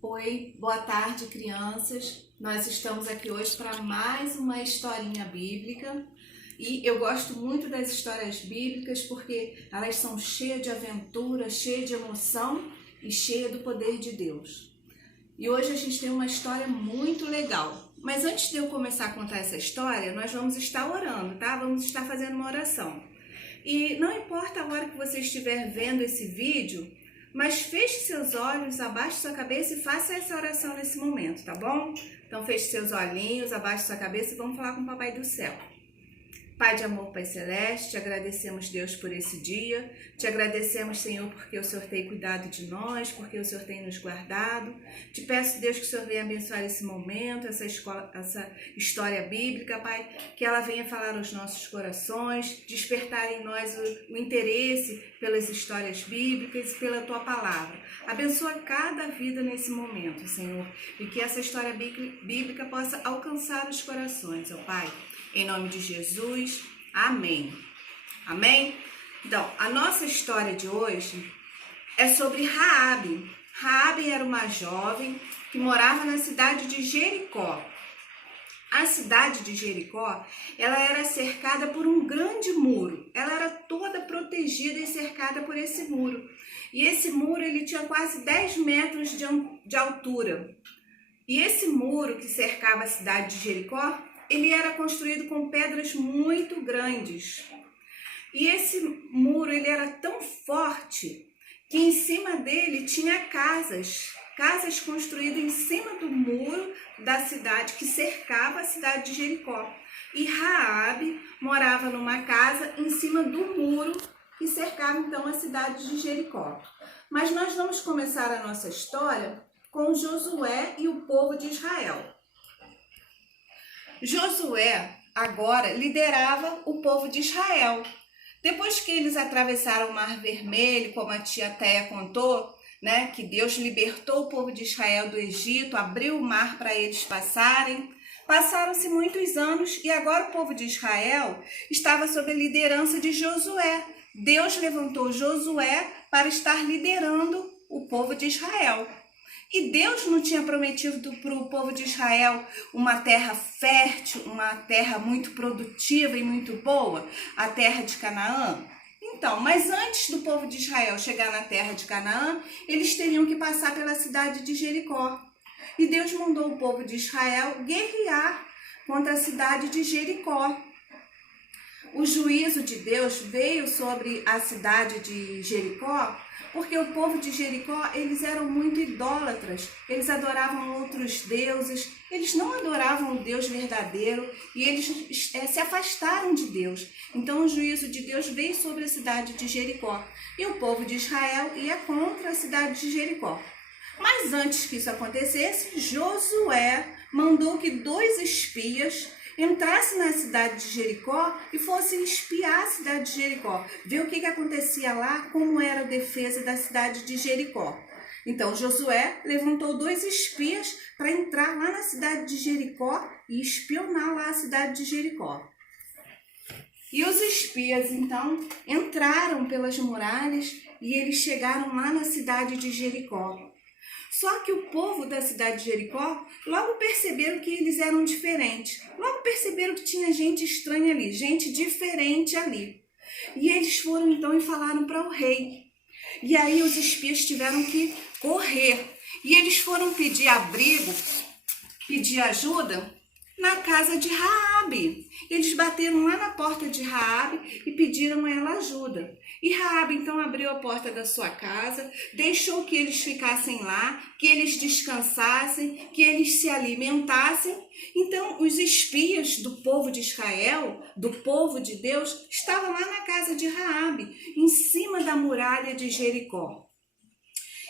Oi, boa tarde, crianças. Nós estamos aqui hoje para mais uma historinha bíblica e eu gosto muito das histórias bíblicas porque elas são cheias de aventura, cheias de emoção e cheias do poder de Deus. E hoje a gente tem uma história muito legal. Mas antes de eu começar a contar essa história, nós vamos estar orando, tá? Vamos estar fazendo uma oração. E não importa a hora que você estiver vendo esse vídeo, mas feche seus olhos, abaixe sua cabeça e faça essa oração nesse momento, tá bom? Então feche seus olhinhos, abaixe sua cabeça e vamos falar com o Papai do Céu. Pai de amor, Pai Celeste, te agradecemos, Deus, por esse dia. Te agradecemos, Senhor, porque o Senhor tem cuidado de nós, porque o Senhor tem nos guardado. Te peço, Deus, que o Senhor venha abençoar esse momento, essa história bíblica, Pai, que ela venha falar aos nossos corações, despertar em nós o interesse pelas histórias bíblicas e pela Tua palavra. Abençoa cada vida nesse momento, Senhor, e que essa história bíblica possa alcançar os corações, ó Pai. Em nome de Jesus, amém. Amém? Então, a nossa história de hoje é sobre Raabe. Raabe era uma jovem que morava na cidade de Jericó. A cidade de Jericó, ela era cercada por um grande muro. Ela era toda protegida e cercada por esse muro. E esse muro, ele tinha quase 10 metros de altura. E esse muro que cercava a cidade de Jericó, ele era construído com pedras muito grandes. E esse muro, ele era tão forte que em cima dele tinha casas construídas em cima do muro da cidade que cercava a cidade de Jericó. E Raabe morava numa casa em cima do muro que cercava então a cidade de Jericó. Mas nós vamos começar a nossa história com Josué e o povo de Israel. Josué agora liderava o povo de Israel. Depois que eles atravessaram o Mar Vermelho, como a tia Teia contou, né, que Deus libertou o povo de Israel do Egito, abriu o mar para eles passarem. Passaram-se muitos anos e agora o povo de Israel estava sob a liderança de Josué. Deus levantou Josué para estar liderando o povo de Israel. E Deus não tinha prometido para o povo de Israel uma terra fértil, uma terra muito produtiva e muito boa, a terra de Canaã? Então, mas antes do povo de Israel chegar na terra de Canaã, eles teriam que passar pela cidade de Jericó. E Deus mandou o povo de Israel guerrear contra a cidade de Jericó. O juízo de Deus veio sobre a cidade de Jericó, porque o povo de Jericó, eles eram muito idólatras, eles adoravam outros deuses, eles não adoravam o Deus verdadeiro e eles se afastaram de Deus. Então o juízo de Deus veio sobre a cidade de Jericó e o povo de Israel ia contra a cidade de Jericó. Mas antes que isso acontecesse, Josué mandou que 2 espias entrassem na cidade de Jericó e fossem espiar a cidade de Jericó, ver o que acontecia lá, como era a defesa da cidade de Jericó. Então Josué levantou 2 espias para entrar lá na cidade de Jericó e espionar lá a cidade de Jericó. E os espias então entraram pelas muralhas e eles chegaram lá na cidade de Jericó. Só que o povo da cidade de Jericó logo perceberam que eles eram diferentes. Logo perceberam que tinha gente estranha ali, gente diferente ali. E eles foram então e falaram para o rei. E aí os espias tiveram que correr. E eles foram pedir abrigo, pedir ajuda na casa de Raabe. Eles bateram lá na porta de Raabe e pediram a ela ajuda. E Raabe então abriu a porta da sua casa, deixou que eles ficassem lá, que eles descansassem, que eles se alimentassem. Então os espias do povo de Israel, do povo de Deus, estavam lá na casa de Raabe, em cima da muralha de Jericó.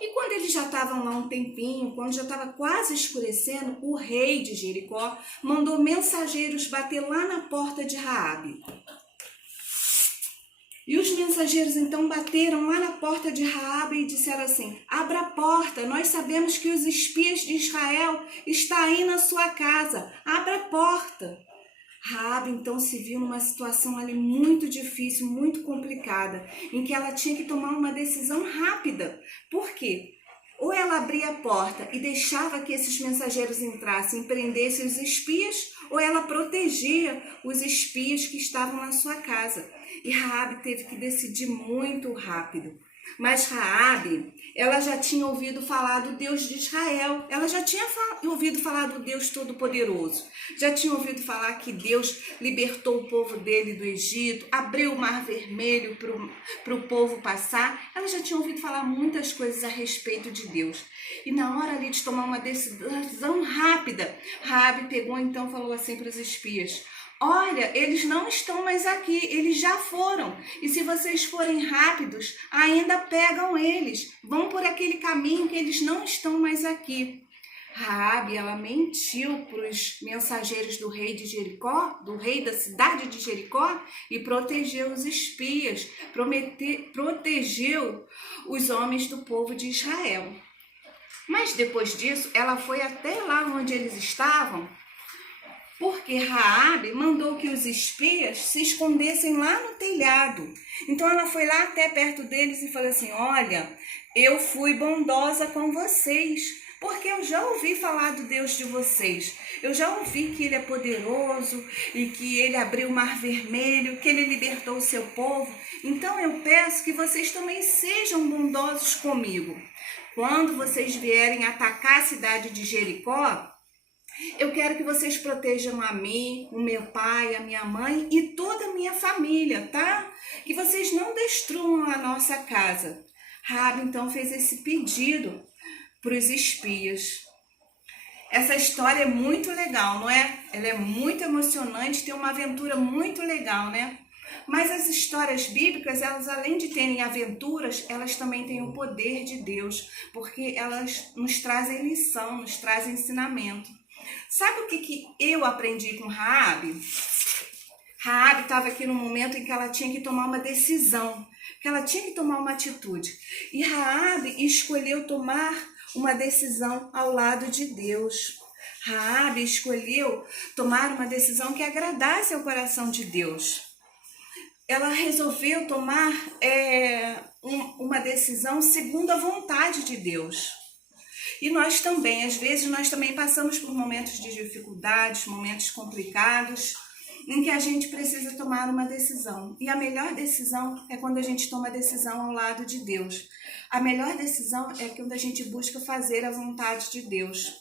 E quando eles já estavam lá um tempinho, quando já estava quase escurecendo, o rei de Jericó mandou mensageiros bater lá na porta de Raabe. E os mensageiros então bateram lá na porta de Raabe e disseram assim: abra a porta, nós sabemos que os espias de Israel estão aí na sua casa, abra a porta. Raabe então se viu numa situação ali muito difícil, muito complicada, em que ela tinha que tomar uma decisão rápida. Por quê? Ou ela abria a porta e deixava que esses mensageiros entrassem e prendessem os espias, ou ela protegia os espias que estavam na sua casa. E Raabe teve que decidir muito rápido. Mas Raabe, ela já tinha ouvido falar do Deus de Israel, ela já tinha ouvido falar do Deus Todo-Poderoso, já tinha ouvido falar que Deus libertou o povo dele do Egito, abriu o Mar Vermelho para o povo passar. Ela já tinha ouvido falar muitas coisas a respeito de Deus. E na hora ali de tomar uma decisão rápida, Raabe pegou então e falou assim para os espias: olha, eles não estão mais aqui, eles já foram. E se vocês forem rápidos, ainda pegam eles. Vão por aquele caminho que eles não estão mais aqui. Raabe, ela mentiu para os mensageiros do rei de Jericó, do rei da cidade de Jericó, e protegeu os espias, protegeu os homens do povo de Israel. Mas depois disso, ela foi até lá onde eles estavam, porque Raabe mandou que os espias se escondessem lá no telhado. Então ela foi lá até perto deles e falou assim: olha, eu fui bondosa com vocês, porque eu já ouvi falar do Deus de vocês. Eu já ouvi que Ele é poderoso e que Ele abriu o Mar Vermelho, que Ele libertou o seu povo. Então eu peço que vocês também sejam bondosos comigo. Quando vocês vierem atacar a cidade de Jericó, eu quero que vocês protejam a mim, o meu pai, a minha mãe e toda a minha família, tá? Que vocês não destruam a nossa casa. Raabe então fez esse pedido para os espias. Essa história é muito legal, não é? Ela é muito emocionante, tem uma aventura muito legal, né? Mas as histórias bíblicas, elas além de terem aventuras, elas também têm o poder de Deus, porque elas nos trazem lição, nos trazem ensinamento. Sabe o que eu aprendi com Raabe? Raabe estava aqui no momento em que ela tinha que tomar uma decisão, que ela tinha que tomar uma atitude. E Raabe escolheu tomar uma decisão ao lado de Deus. Raabe escolheu tomar uma decisão que agradasse ao coração de Deus. Ela resolveu tomar uma decisão segundo a vontade de Deus. E nós também, às vezes, nós também passamos por momentos de dificuldades, momentos complicados, em que a gente precisa tomar uma decisão. E a melhor decisão é quando a gente toma a decisão ao lado de Deus. A melhor decisão é quando a gente busca fazer a vontade de Deus.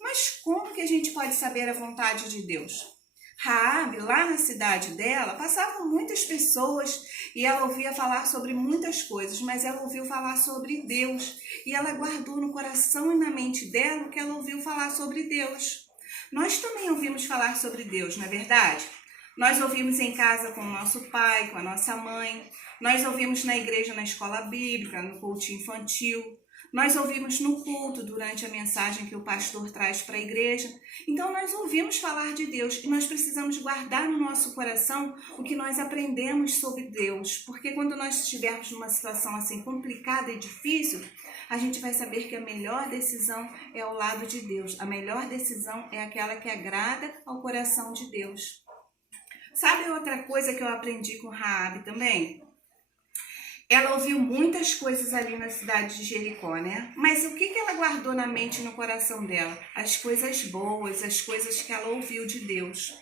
Mas como que a gente pode saber a vontade de Deus? Raabe, lá na cidade dela, passavam muitas pessoas e ela ouvia falar sobre muitas coisas, mas ela ouviu falar sobre Deus e ela guardou no coração e na mente dela o que ela ouviu falar sobre Deus. Nós também ouvimos falar sobre Deus, não é verdade? Nós ouvimos em casa com o nosso pai, com a nossa mãe, nós ouvimos na igreja, na escola bíblica, no culto infantil, nós ouvimos no culto durante a mensagem que o pastor traz para a igreja. Então nós ouvimos falar de Deus e nós precisamos guardar no nosso coração o que nós aprendemos sobre Deus, porque quando nós estivermos numa situação assim complicada e difícil, a gente vai saber que a melhor decisão é ao lado de Deus. A melhor decisão é aquela que agrada ao coração de Deus. Sabe outra coisa que eu aprendi com Raabe também? Ela ouviu muitas coisas ali na cidade de Jericó, né? Mas o que ela guardou na mente e no coração dela? As coisas boas, as coisas que ela ouviu de Deus.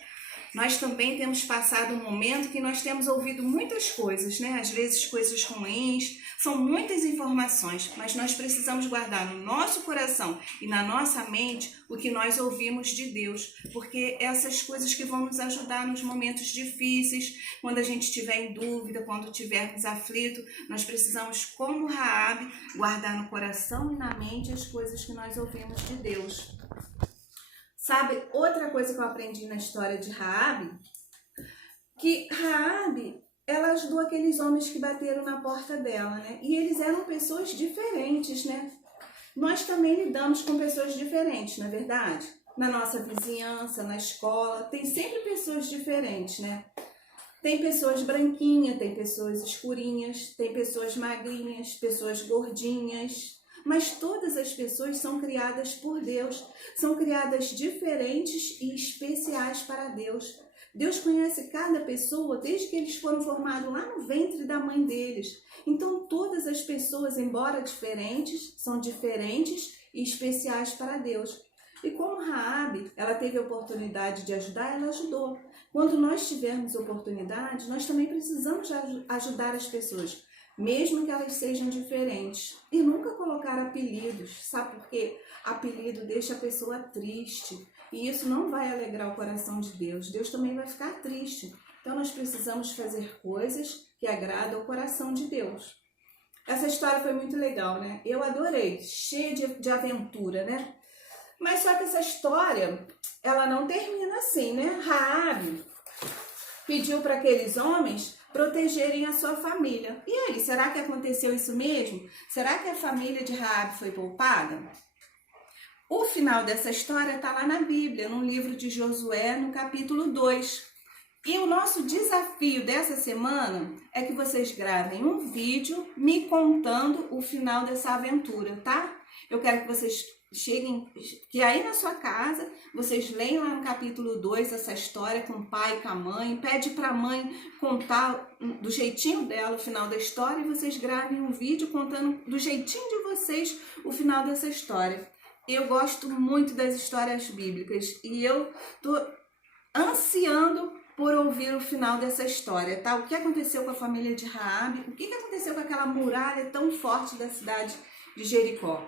Nós também temos passado um momento que nós temos ouvido muitas coisas, né? Às vezes coisas ruins, são muitas informações, mas nós precisamos guardar no nosso coração e na nossa mente o que nós ouvimos de Deus, porque essas coisas que vão nos ajudar nos momentos difíceis, quando a gente estiver em dúvida, quando estivermos aflito, nós precisamos, como Raabe, guardar no coração e na mente as coisas que nós ouvimos de Deus. Sabe, outra coisa que eu aprendi na história de Raabe, que Raabe, ela ajudou aqueles homens que bateram na porta dela, né? E eles eram pessoas diferentes, né? Nós também lidamos com pessoas diferentes, não é verdade? Na nossa vizinhança, na escola, tem sempre pessoas diferentes, né? Tem pessoas branquinhas, tem pessoas escurinhas, tem pessoas magrinhas, pessoas gordinhas. Mas todas as pessoas são criadas por Deus, são criadas diferentes e especiais para Deus. Deus conhece cada pessoa desde que eles foram formados lá no ventre da mãe deles. Então, todas as pessoas, embora diferentes, são diferentes e especiais para Deus. E como Raabe, ela teve a oportunidade de ajudar, ela ajudou. Quando nós tivermos oportunidade, nós também precisamos ajudar as pessoas, mesmo que elas sejam diferentes. E nunca colocar apelidos, sabe por quê? Apelido deixa a pessoa triste. E isso não vai alegrar o coração de Deus. Deus também vai ficar triste. Então nós precisamos fazer coisas que agradam o coração de Deus. Essa história foi muito legal, né? Eu adorei, cheia de aventura, né? Mas só que essa história, ela não termina assim, né? Raabe pediu para aqueles homens protegerem a sua família. E aí, será que aconteceu isso mesmo? Será que a família de Raabe foi poupada? O final dessa história está lá na Bíblia, no livro de Josué, no capítulo 2. E o nosso desafio dessa semana é que vocês gravem um vídeo me contando o final dessa aventura, tá? Eu quero que vocês cheguem, que aí na sua casa, vocês leiam lá no capítulo 2 essa história com o pai e com a mãe, pede para a mãe contar do jeitinho dela o final da história e vocês gravem um vídeo contando do jeitinho de vocês o final dessa história. Eu gosto muito das histórias bíblicas e eu tô ansiando por ouvir o final dessa história, tá? O que aconteceu com a família de Raabe, o que aconteceu com aquela muralha tão forte da cidade de Jericó.